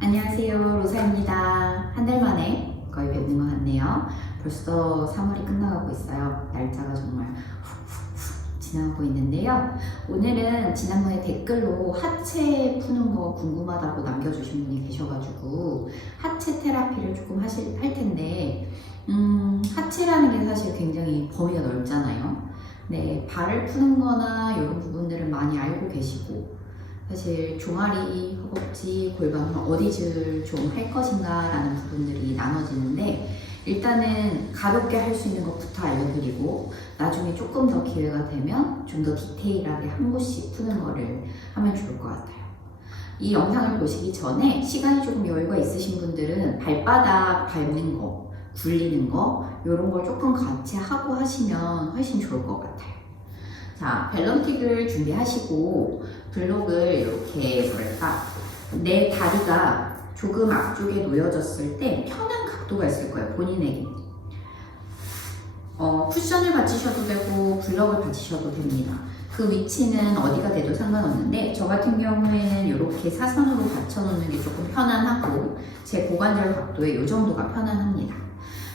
안녕하세요, 로사입니다. 한 달 만에 거의 뵙는 것 같네요. 벌써 3월이 끝나가고 있어요. 날짜가 정말 훅훅훅 지나가고 있는데요. 오늘은 지난번에 댓글로 하체 푸는 거 궁금하다고 남겨주신 분이 계셔가지고 하체 테라피를 조금 할 텐데 하체라는 게 사실 굉장히 범위가 넓잖아요. 네, 발을 푸는 거나 이런 부분들은 많이 알고 계시고 사실 종아리, 허벅지, 골반은 어디를 좀 할 것인가 라는 부분들이 나눠지는데 일단은 가볍게 할 수 있는 것부터 알려드리고 나중에 조금 더 기회가 되면 좀 더 디테일하게 한 곳씩 푸는 거를 하면 좋을 것 같아요. 이 영상을 보시기 전에 시간이 조금 여유가 있으신 분들은 발바닥 밟는 거, 굴리는 거 이런 걸 조금 같이 하고 하시면 훨씬 좋을 것 같아요. 자, 밸런틱을 준비하시고 블록을 이렇게 뭐랄까 내 다리가 조금 앞쪽에 놓여졌을 때 편한 각도가 있을 거예요, 본인에게. 쿠션을 받치셔도 되고 블럭을 받치셔도 됩니다. 그 위치는 어디가 돼도 상관없는데 저 같은 경우에는 이렇게 사선으로 받쳐놓는 게 조금 편안하고 제 고관절 각도에 이 정도가 편안합니다.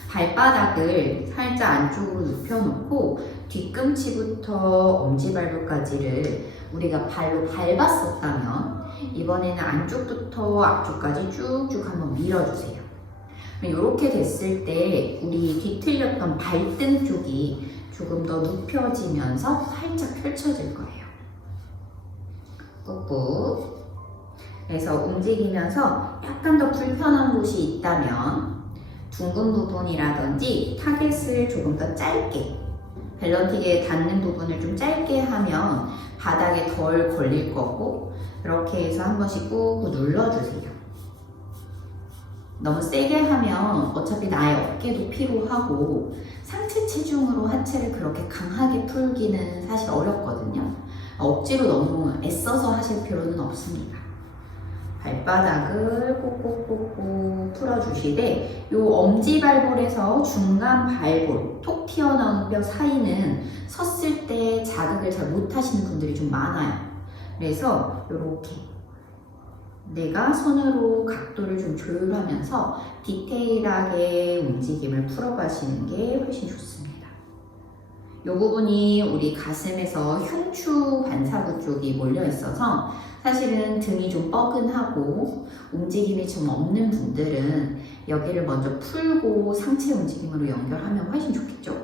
발바닥을 살짝 안쪽으로 눕혀놓고 뒤꿈치부터 엄지발부까지를 우리가 발로 밟았었다면 이번에는 안쪽부터 앞쪽까지 쭉쭉 한번 밀어주세요. 이렇게 됐을 때 우리 뒤틀렸던 발등 쪽이 조금 더 눕혀지면서 살짝 펼쳐질 거예요. 꾹꾹. 그래서 움직이면서 약간 더 불편한 곳이 있다면 둥근 부분이라든지 타겟을 조금 더 짧게 밸런틱에 닿는 부분을 좀 짧게 하면 바닥에 덜 걸릴 거고 이렇게 해서 한 번씩 꾹꾹 눌러주세요. 너무 세게 하면 어차피 나의 어깨도 피로하고 상체 체중으로 하체를 그렇게 강하게 풀기는 사실 어렵거든요. 억지로 너무 애써서 하실 필요는 없습니다. 발바닥을 꼭꼭꼭꼭 풀어주시되 이 엄지발볼에서 중간 발볼, 톡 튀어나온 뼈 사이는 섰을 때 자극을 잘 못하시는 분들이 좀 많아요. 그래서 이렇게 내가 손으로 각도를 좀 조율하면서 디테일하게 움직임을 풀어가시는 게 훨씬 좋습니다. 이 부분이 우리 가슴에서 흉추 반사구 쪽이 몰려 있어서 사실은 등이 좀 뻐근하고 움직임이 좀 없는 분들은 여기를 먼저 풀고 상체 움직임으로 연결하면 훨씬 좋겠죠?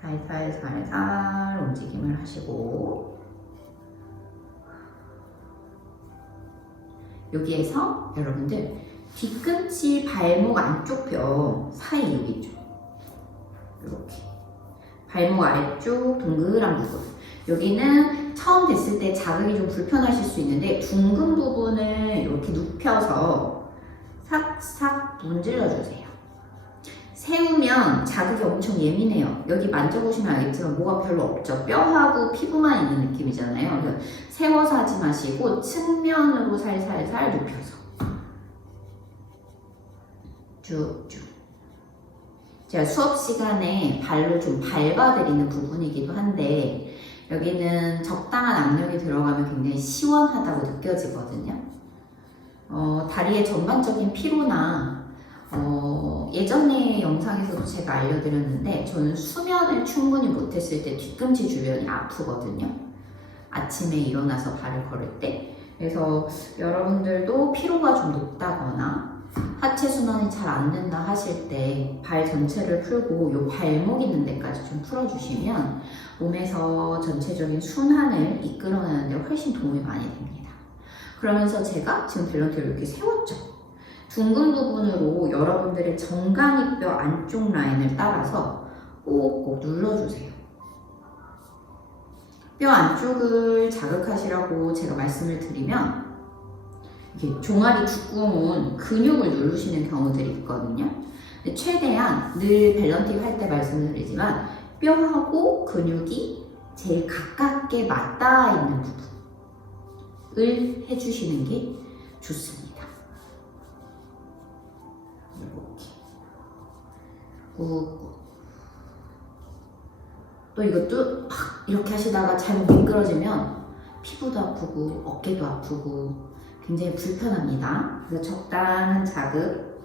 살살살살 움직임을 하시고 여기에서 여러분들 뒤꿈치 발목 안쪽 뼈 사이 여기 있죠? 이렇게 발목 아래쪽 동그란 부분 여기는 처음 됐을 때 자극이 좀 불편하실 수 있는데 둥근 부분을 이렇게 눕혀서 싹싹 문질러 주세요. 세우면 자극이 엄청 예민해요. 여기 만져보시면 알겠지만 뭐가 별로 없죠. 뼈하고 피부만 있는 느낌이잖아요. 그래서 세워서 하지 마시고 측면으로 살살살 눕혀서 쭉쭉. 제가 수업 시간에 발로 좀 밟아드리는 부분이기도 한데 여기는 적당한 압력이 들어가면 굉장히 시원하다고 느껴지거든요. 다리의 전반적인 피로나 예전에 영상에서도 제가 알려드렸는데 저는 수면을 충분히 못했을 때 뒤꿈치 주변이 아프거든요. 아침에 일어나서 발을 걸을 때. 그래서 여러분들도 피로가 좀 높다거나 하체 순환이 잘 안 된다 하실 때 발 전체를 풀고 요 발목 있는 데까지 좀 풀어주시면 몸에서 전체적인 순환을 이끌어내는 데 훨씬 도움이 많이 됩니다. 그러면서 제가 지금 밸런틱을 이렇게 세웠죠. 둥근 부분으로 여러분들의 정강이뼈 안쪽 라인을 따라서 꼭꼭 눌러주세요. 뼈 안쪽을 자극하시라고 제가 말씀을 드리면 이렇게 종아리 두꺼운 근육을 누르시는 경우들이 있거든요. 근데 최대한 늘 밸런틱 할 때 말씀을 드리지만 뼈하고 근육이 제일 가깝게 맞닿아 있는 부분을 해주시는 게 좋습니다. 이렇게 꾹꾹. 또 이것도 막 이렇게 하시다가 잘못 미끄러지면 피부도 아프고 어깨도 아프고 굉장히 불편합니다. 그래서 적당한 자극,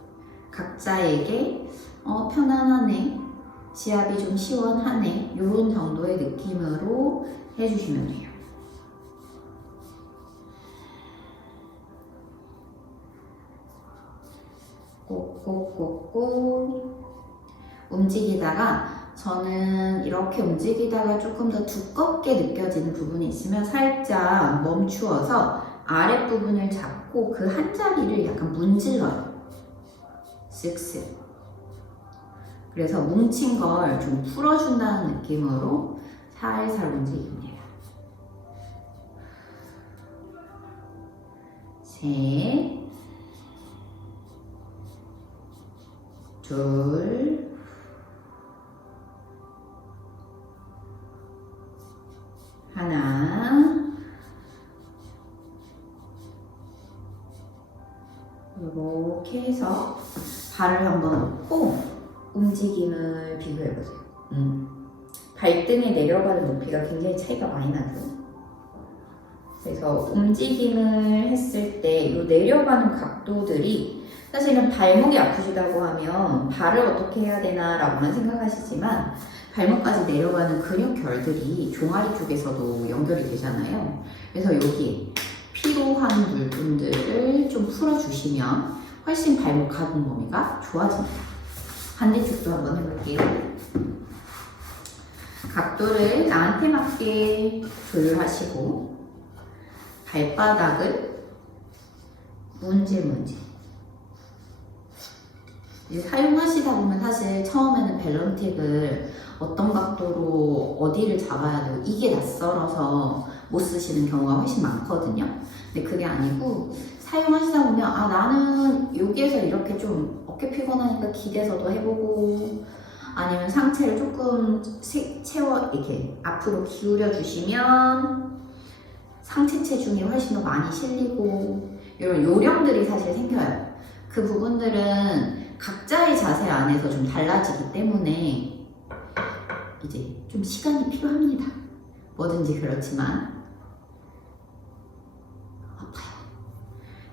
각자에게 편안하네, 지압이 좀 시원하네, 이런 정도의 느낌으로 해주시면 돼요. 꼭꼭꼭꼭 움직이다가, 저는 이렇게 움직이다가 조금 더 두껍게 느껴지는 부분이 있으면 살짝 멈추어서 아랫부분을 잡고 그 한 자리를 약간 문질러요. 쓱쓱. 그래서 뭉친 걸 좀 풀어준다는 느낌으로 살살 움직입니다. 셋, 둘, 하나. 이렇게 해서 발을 한번 놓고 움직임을 비교해보세요. 발등에 내려가는 높이가 굉장히 차이가 많이 나죠. 그래서 움직임을 했을 때 이 내려가는 각도들이, 사실은 발목이 아프시다고 하면 발을 어떻게 해야 되나 라고만 생각하시지만, 발목까지 내려가는 근육결들이 종아리 쪽에서도 연결이 되잖아요. 그래서 여기 피로한 부분들을 좀 풀어주시면 훨씬 발목 가동 범위가 좋아집니다. 반대쪽도 한번 해볼게요. 각도를 나한테 맞게 조율하시고 발바닥을 문질문질. 이제 사용하시다 보면 사실 처음에는 벨런틱을 어떤 각도로 어디를 잡아야 되고 이게 낯설어서 못 쓰시는 경우가 훨씬 많거든요. 근데 그게 아니고 사용하시다 보면 나는 여기에서 이렇게 좀 어깨 피곤하니까 기대서도 해보고, 아니면 상체를 조금 이렇게 앞으로 기울여 주시면 상체 체중이 훨씬 더 많이 실리고, 이런 요령들이 사실 생겨요. 그 부분들은 각자의 자세 안에서 좀 달라지기 때문에 이제 좀 시간이 필요합니다. 뭐든지 그렇지만 아파요.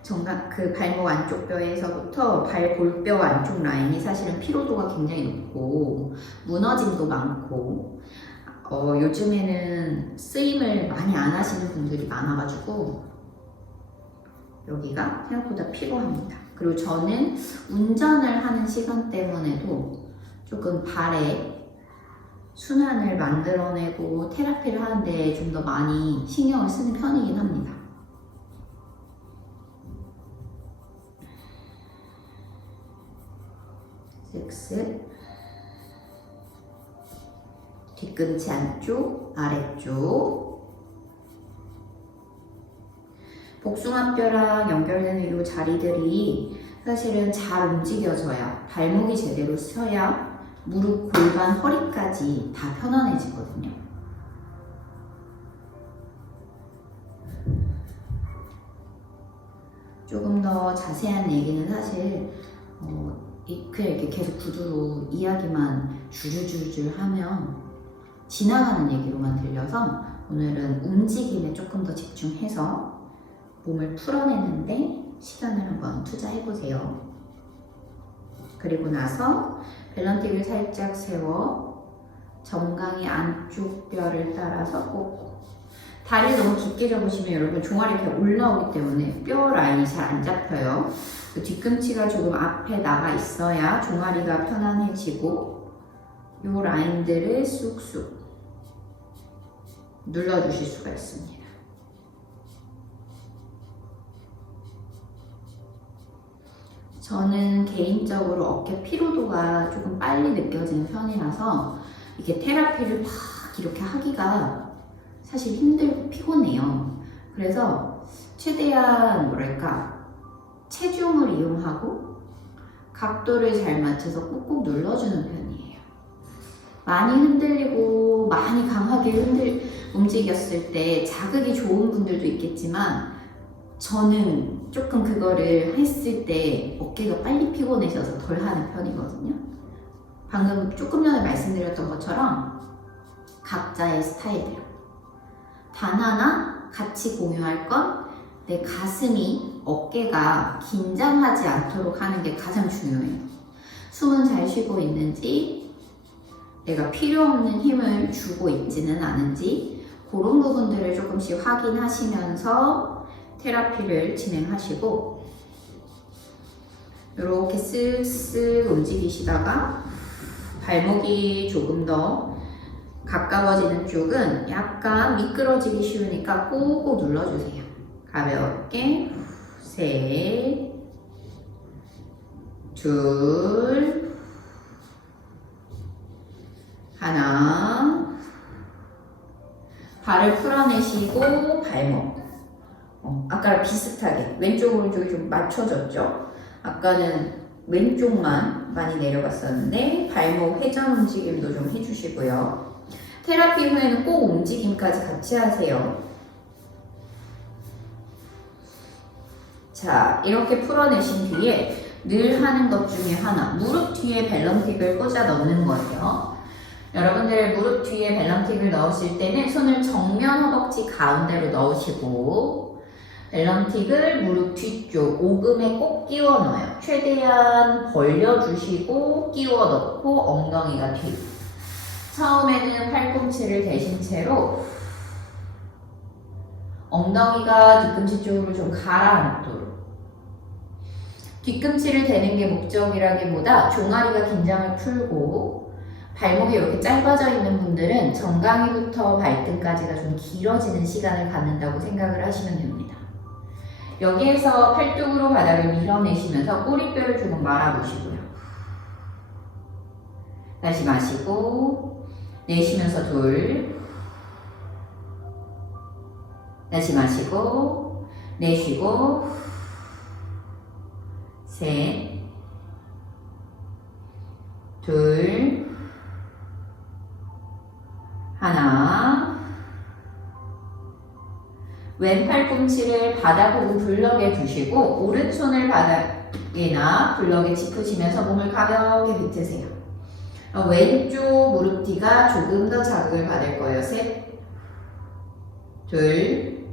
정말 그 발목 안쪽 뼈에서부터 발 볼뼈 안쪽 라인이 사실은 피로도가 굉장히 높고 무너짐도 많고, 요즘에는 스윙을 많이 안 하시는 분들이 많아가지고 여기가 생각보다 피로합니다. 그리고 저는 운전을 하는 시간 때문에도 조금 발에 순환을 만들어내고 테라피를 하는데 좀 더 많이 신경을 쓰는 편이긴 합니다. 쓱쓱. 뒤꿈치 안쪽, 아래쪽. 복숭아뼈랑 연결되는 이 자리들이 사실은 잘 움직여져야, 발목이 제대로 서야 무릎, 골반, 허리까지 다 편안해지거든요. 조금 더 자세한 얘기는 사실 그냥 이렇게 계속 구두로 이야기만 줄줄줄 하면 지나가는 얘기로만 들려서, 오늘은 움직임에 조금 더 집중해서 몸을 풀어내는데 시간을 한번 투자해보세요. 그리고 나서 벨런틱을 살짝 세워 정강이 안쪽 뼈를 따라서 꽂고, 다리를 너무 깊게 접으시면 여러분 종아리 이렇게 올라오기 때문에 뼈 라인이 잘 안 잡혀요. 그 뒤꿈치가 조금 앞에 나가 있어야 종아리가 편안해지고, 이 라인들을 쑥쑥 눌러주실 수가 있습니다. 저는 개인적으로 어깨 피로도가 조금 빨리 느껴지는 편이라서 이렇게 테라피를 막 이렇게 하기가 사실 힘들고 피곤해요. 그래서 최대한 체중을 이용하고 각도를 잘 맞춰서 꾹꾹 눌러주는 편이에요. 많이 흔들리고 많이 강하게 움직였을 때 자극이 좋은 분들도 있겠지만, 저는 조금 그거를 했을 때 어깨가 빨리 피곤해져서 덜 하는 편이거든요. 방금 조금 전에 말씀드렸던 것처럼 각자의 스타일대로. 단 하나 같이 공유할 건 내 가슴이 어깨가 긴장하지 않도록 하는 게 가장 중요해요. 숨은 잘 쉬고 있는지, 내가 필요 없는 힘을 주고 있지는 않은지, 그런 부분들을 조금씩 확인하시면서 테라피를 진행하시고, 이렇게 쓱쓱 움직이시다가 발목이 조금 더 가까워지는 쪽은 약간 미끄러지기 쉬우니까 꾹꾹 눌러주세요. 가볍게 셋, 둘, 하나. 발을 풀어내시고 발목. 아까랑 비슷하게 왼쪽 오른쪽이 좀 맞춰졌죠? 아까는 왼쪽만 많이 내려갔었는데 발목 회전 움직임도 좀 해주시고요. 테라피 후에는 꼭 움직임까지 같이 하세요. 자, 이렇게 풀어내신 뒤에 늘 하는 것 중에 하나, 무릎 뒤에 벨럼틱을 꽂아 넣는 거예요. 여러분들 무릎 뒤에 벨럼틱을 넣으실 때는 손을 정면 허벅지 가운데로 넣으시고 벨럼틱을 무릎 뒤쪽 오금에 꼭 끼워 넣어요. 최대한 벌려주시고 끼워 넣고 엉덩이가 뒤. 처음에는 팔꿈치를 대신 채로 엉덩이가 뒤꿈치 쪽으로 좀 가라앉도록. 뒤꿈치를 대는 게 목적이라기보다 종아리가 긴장을 풀고 발목이 이렇게 짧아져 있는 분들은 정강이부터 발등까지가 좀 길어지는 시간을 갖는다고 생각을 하시면 됩니다. 여기에서 팔뚝으로 바닥을 밀어내시면서 꼬리뼈를 조금 말아보시고요. 다시 마시고 내쉬면서 둘, 다시 마시고 내쉬고 셋, 둘, 하나. 왼팔 꿈치를 바닥 혹은 블럭에 두시고 오른손을 바닥이나 블럭에 짚으시면서 몸을 가볍게 비트세요. 왼쪽 무릎 뒤가 조금 더 자극을 받을 거예요. 셋, 둘,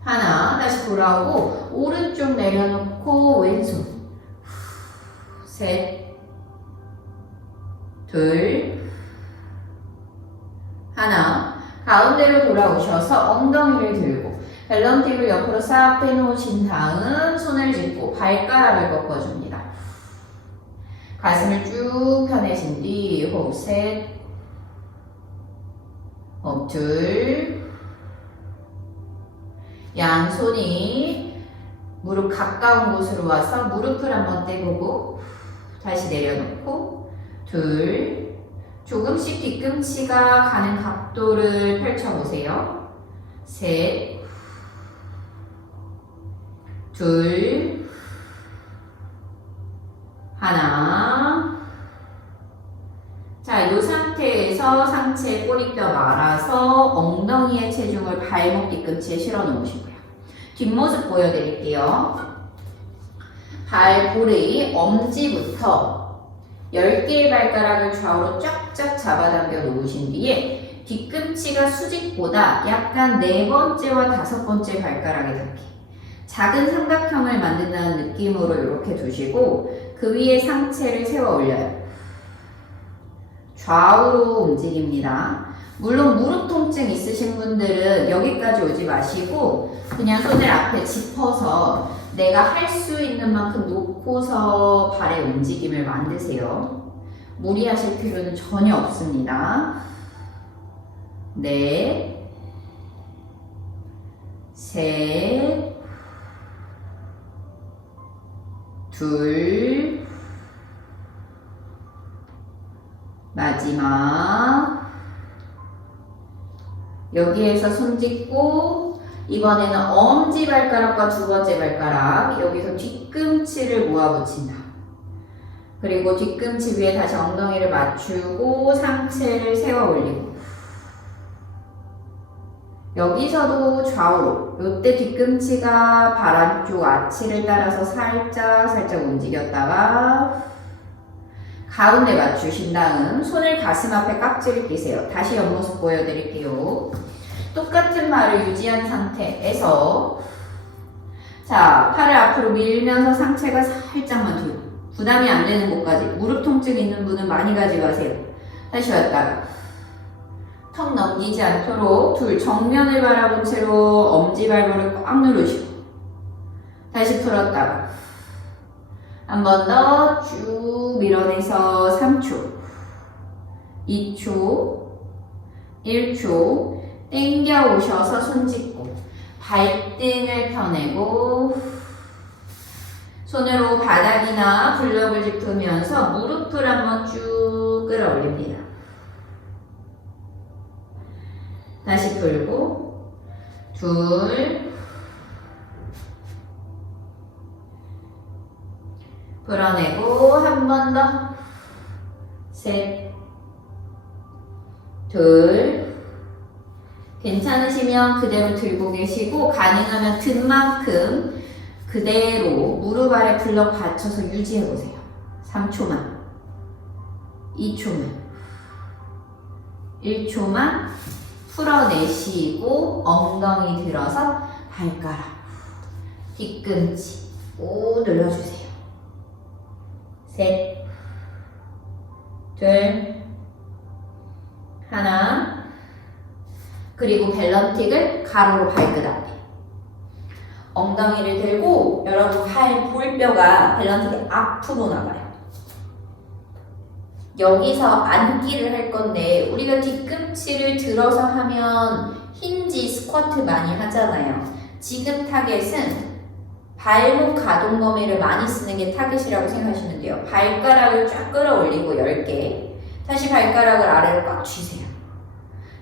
하나. 다시 돌아오고 오른쪽 내려놓고 왼손 셋, 둘, 하나. 가운데로 돌아오셔서 엉덩이를 들고 벨럼틱을 옆으로 싹 빼놓으신 다음 손을 짚고 발가락을 꺾어줍니다. 가슴을 쭉 펴내신 뒤 호흡 셋, 호흡 둘. 양손이 무릎 가까운 곳으로 와서 무릎을 한번 떼보고 다시 내려놓고 둘. 조금씩 뒤꿈치가 가는 각도를 펼쳐보세요. 셋, 둘, 하나. 자, 이 상태에서 상체 꼬리뼈 말아서 엉덩이의 체중을 발목 뒤꿈치에 실어 놓으시고요. 뒷모습 보여드릴게요. 발볼의 엄지부터 10개의 발가락을 좌우로 쫙쫙 잡아당겨 놓으신 뒤에 뒤꿈치가 수직보다 약간 4번째와 5번째 발가락에 닿게 작은 삼각형을 만든다는 느낌으로 이렇게 두시고 그 위에 상체를 세워 올려요. 좌우로 움직입니다. 물론 무릎 통증 있으신 분들은 여기까지 오지 마시고 그냥 손을 앞에 짚어서 내가 할 수 있는 만큼 놓고서 발의 움직임을 만드세요. 무리하실 필요는 전혀 없습니다. 넷, 셋, 둘, 마지막. 여기에서 손 짚고 이번에는 엄지발가락과 2번째 발가락 여기서 뒤꿈치를 모아붙인다. 그리고 뒤꿈치 위에 다시 엉덩이를 맞추고 상체를 세워 올리고 여기서도 좌우로 요때 뒤꿈치가 발 안쪽 아치를 따라서 살짝 움직였다가 가운데 맞추신 다음 손을 가슴 앞에 깍지를 끼세요. 다시 옆모습 보여드릴게요. 똑같은 발을 유지한 상태에서 자, 팔을 앞으로 밀면서 상체가 살짝만 뒤로. 부담이 안 되는 곳까지. 무릎 통증 있는 분은 많이 가져가세요. 다시 왔다가 턱 넘기지 않도록 둘, 정면을 바라본 채로 엄지발목을 꽉 누르시고 다시 풀었다가 한 번 더 쭉 밀어내서 3초, 2초, 1초 당겨 오셔서 손 짚고 발등을 펴내고 손으로 바닥이나 블럭을 짚으면서 무릎을 한번 쭉 끌어올립니다. 다시 풀고 둘, 풀어내고 한 번 더 셋, 둘, 괜찮으시면 그대로 들고 계시고 가능하면 등만큼 그대로 무릎 아래 블럭 받쳐서 유지해보세요. 3초만 2초만 1초만 풀어내시고 엉덩이 들어서 발가락 뒤꿈치 오 눌러주세요. 셋, 둘, 하나. 그리고 벨런틱을 가로로 발끝 앞에 엉덩이를 들고 여러분 팔 볼뼈가 벨런틱이 앞으로 나가요. 여기서 앉기를 할 건데 우리가 뒤꿈치를 들어서 하면 힌지 스쿼트 많이 하잖아요. 지금 타겟은 발목 가동 범위를 많이 쓰는 게 타겟이라고 생각하시면 돼요. 발가락을 쫙 끌어올리고 10개 다시 발가락을 아래로 꽉 쥐세요.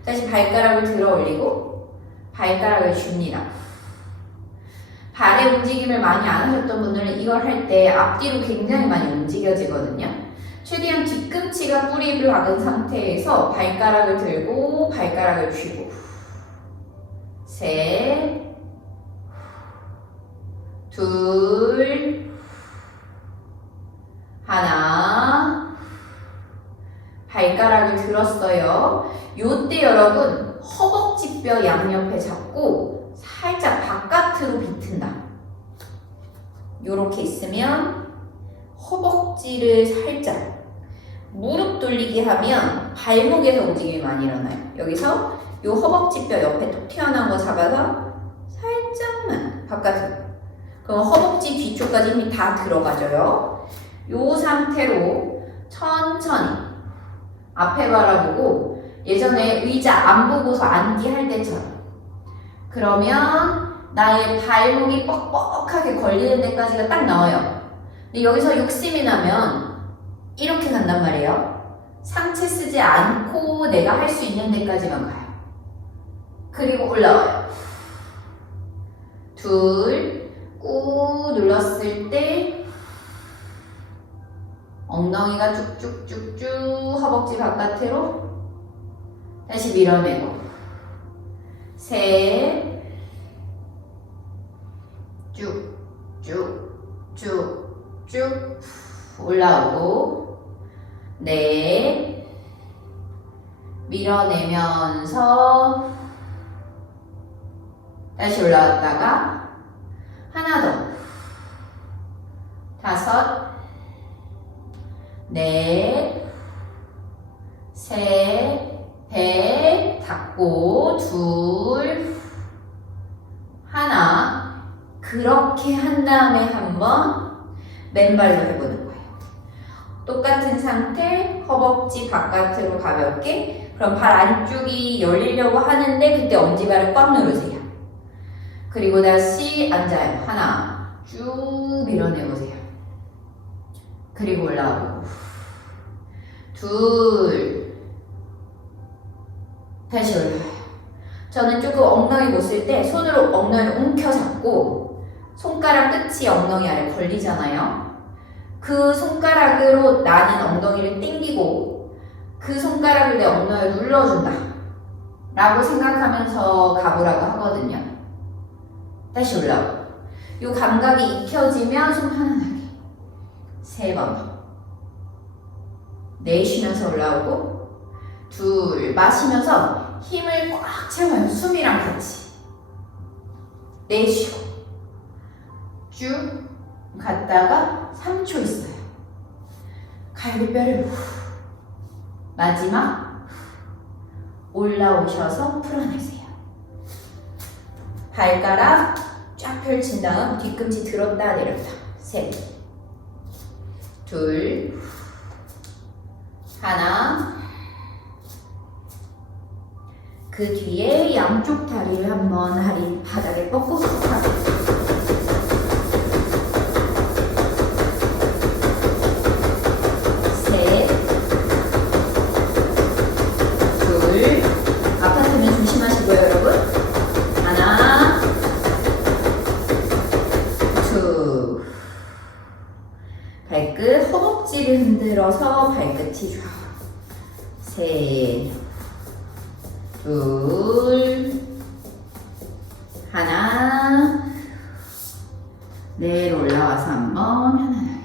다시 발가락을 들어 올리고 발가락을 줍니다. 발의 움직임을 많이 안 하셨던 분들은 이걸 할 때 앞뒤로 굉장히 많이 움직여지거든요. 최대한 뒤꿈치가 뿌리를 박은 상태에서 발가락을 들고 발가락을 쥐고 셋, 둘, 하나. 발가락을 들었어요. 요때 여러분 허벅지뼈 양옆에 잡고 살짝 바깥으로 비튼다. 요렇게 있으면 허벅지를 살짝 무릎 돌리기 하면 발목에서 움직임이 많이 일어나요. 여기서 요 허벅지뼈 옆에 톡 튀어나온 거 잡아서 살짝만 바깥으로. 그럼 허벅지 뒤쪽까지 힘이 다 들어가져요. 요 상태로 천천히 앞에 바라보고 예전에 의자 안 보고서 앉기 할 때처럼 그러면 나의 발목이 뻑뻑하게 걸리는 데까지가 딱 나와요. 근데 여기서 욕심이 나면 이렇게 간단 말이에요. 상체 쓰지 않고 내가 할 수 있는 데까지만 가요. 그리고 올라와요. 둘, 꾹 눌렀을 때 엉덩이가 쭉쭉쭉쭉 허벅지 바깥으로 다시 밀어내고 셋, 쭉쭉쭉쭉 올라오고 넷, 밀어내면서 다시 올라왔다가 하나 더 다섯, 넷, 셋, 배 닫고 둘, 하나. 그렇게 한 다음에 한번 맨발로 해보는 거예요. 똑같은 상태 허벅지 바깥으로 가볍게. 그럼 발 안쪽이 열리려고 하는데 그때 엄지발을 꽉 누르세요. 그리고 다시 앉아요. 하나 쭉 밀어내보세요. 그리고 올라오고 둘, 다시 올라와요. 저는 조금 엉덩이 못 쓸 때 손으로 엉덩이를 움켜잡고 손가락 끝이 엉덩이 아래 걸리잖아요. 그 손가락으로 나는 엉덩이를 당기고 그 손가락을 내 엉덩이를 눌러준다 라고 생각하면서 가보라고 하거든요. 다시 올라오고 이 감각이 익혀지면 손 편안하게 세 번 더. 내쉬면서 올라오고 둘, 마시면서 힘을 꽉 채워요. 숨이랑 같이 내쉬고 쭉 갔다가 3초 있어요. 갈비뼈를 마지막 올라오셔서 풀어내세요. 발가락 쫙 펼친 다음 뒤꿈치 들었다 내렸다. 셋, 둘, 하나. 그 뒤에 양쪽 다리를 한번 바닥에 뻗고 하고. 아파트면 조심하시고요, 여러분. 하나, 둘. 발끝, 허벅지를 흔들어서 발끝이 좌우. 셋, 둘, 하나. 내일 올라와서 한번 편안하게.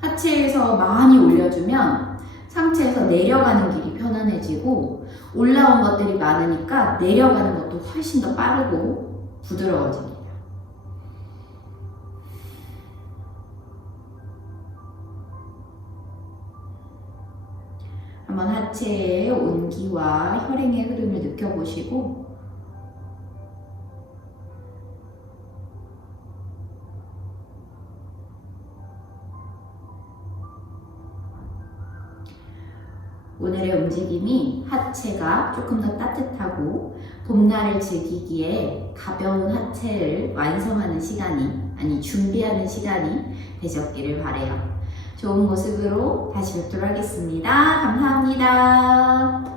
하체에서 많이 올려주면 상체에서 내려가는 길이 편안해지고 올라온 것들이 많으니까 내려가는 것도 훨씬 더 빠르고 부드러워집니다. 한번 하체의 온기와 혈행의 흐름을 느껴보시고 오늘의 움직임이 하체가 조금 더 따뜻하고 봄날을 즐기기에 가벼운 하체를 완성하는 시간이 준비하는 시간이 되셨기를 바라요. 좋은 모습으로 다시 뵙도록 하겠습니다. 감사합니다.